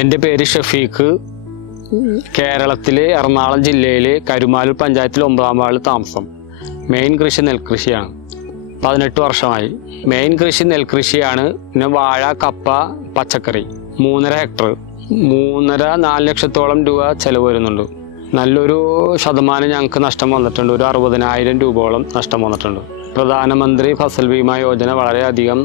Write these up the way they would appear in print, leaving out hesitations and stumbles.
എൻ്റെ പേര് ഷഫീഖ്. കേരളത്തിലെ എറണാകുളം ജില്ലയിലെ കരുമാലൂർ പഞ്ചായത്തിൽ 9-ാം വാർഡിൽ താമസം. മെയിൻ കൃഷി നെൽകൃഷിയാണ്. 18 വർഷമായി. മെയിൻ കൃഷി നെൽകൃഷിയാണ്. പിന്നെ വാഴ, കപ്പ, പച്ചക്കറി. 3.5 ഹെക്ടർ. 3.5-4 ലക്ഷത്തോളം രൂപ ചെലവ് വരുന്നുണ്ട്. നല്ലൊരു ശതമാനം ഞങ്ങൾക്ക് നഷ്ടം വന്നിട്ടുണ്ട്. ഒരു 60,000 രൂപയോളം നഷ്ടം വന്നിട്ടുണ്ട്. പ്രധാനമന്ത്രി ഫസൽ ബീമ യോജന വളരെയധികം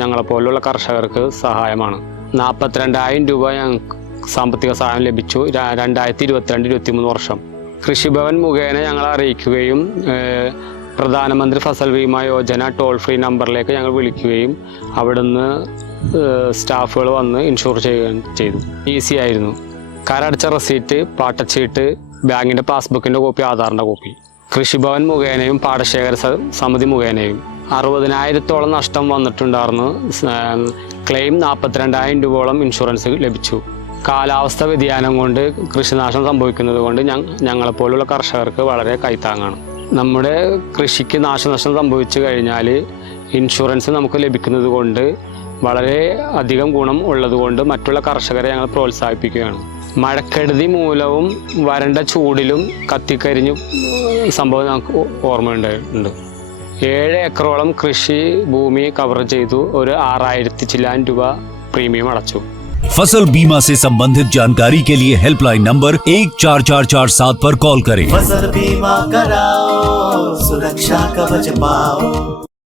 ഞങ്ങളെപ്പോലുള്ള കർഷകർക്ക് സഹായമാണ്. 42,000 രൂപ ഞങ്ങൾക്ക് സാമ്പത്തിക സഹായം ലഭിച്ചു 2022-23 വർഷം. കൃഷിഭവൻ മുഖേന ഞങ്ങളെ അറിയിക്കുകയും പ്രധാനമന്ത്രി ഫസൽ ബീമ യോജന ടോൾ ഫ്രീ നമ്പറിലേക്ക് ഞങ്ങൾ വിളിക്കുകയും അവിടുന്ന് സ്റ്റാഫുകൾ വന്ന് ഇൻഷുർ ചെയ്യുകയും ചെയ്തു. ഈസി ആയിരുന്നു. കരടച്ച റെസീറ്റ്, പാട്ടച്ചീട്ട്, ബാങ്കിൻ്റെ പാസ്ബുക്കിൻ്റെ കോപ്പി, ആധാറിൻ്റെ കോപ്പി. കൃഷിഭവൻ മുഖേനയും പാടശേഖര സമിതി മുഖേനയും 60,000-ഓളം നഷ്ടം വന്നിട്ടുണ്ടായിരുന്നു. ക്ലെയിം 42,000 രൂപയോളം ഇൻഷുറൻസ് ലഭിച്ചു. കാലാവസ്ഥ വ്യതിയാനം കൊണ്ട് കൃഷിനാശം സംഭവിക്കുന്നത് കൊണ്ട് ഞങ്ങളെപ്പോലുള്ള കർഷകർക്ക് വളരെ കൈത്താങ്ങാണ്. നമ്മുടെ കൃഷിക്ക് നാശനഷ്ടം സംഭവിച്ചു കഴിഞ്ഞാൽ ഇൻഷുറൻസ് നമുക്ക് ലഭിക്കുന്നത് കൊണ്ട് വളരെ അധികം ഗുണം ഉള്ളതുകൊണ്ട് മറ്റുള്ള കർഷകരെ ഞങ്ങൾ പ്രോത്സാഹിപ്പിക്കുകയാണ്. മഴക്കെടുതി മൂലവും വരണ്ട ചൂടിലും കത്തിക്കരിഞ്ഞു സംഭവം നമുക്ക് ഓർമ്മയുണ്ട്. 7 ഏക്കറോളം കൃഷി ഭൂമി കവർ ചെയ്തു. ഒരു 6,000 ചില്ലാൻ രൂപ പ്രീമിയം അടച്ചു. फसल बीमा से संबंधित जानकारी के लिए हेल्पलाइन नंबर 144447 पर कॉल करें। फसल बीमा कराओ, सुरक्षा कवच पाओ।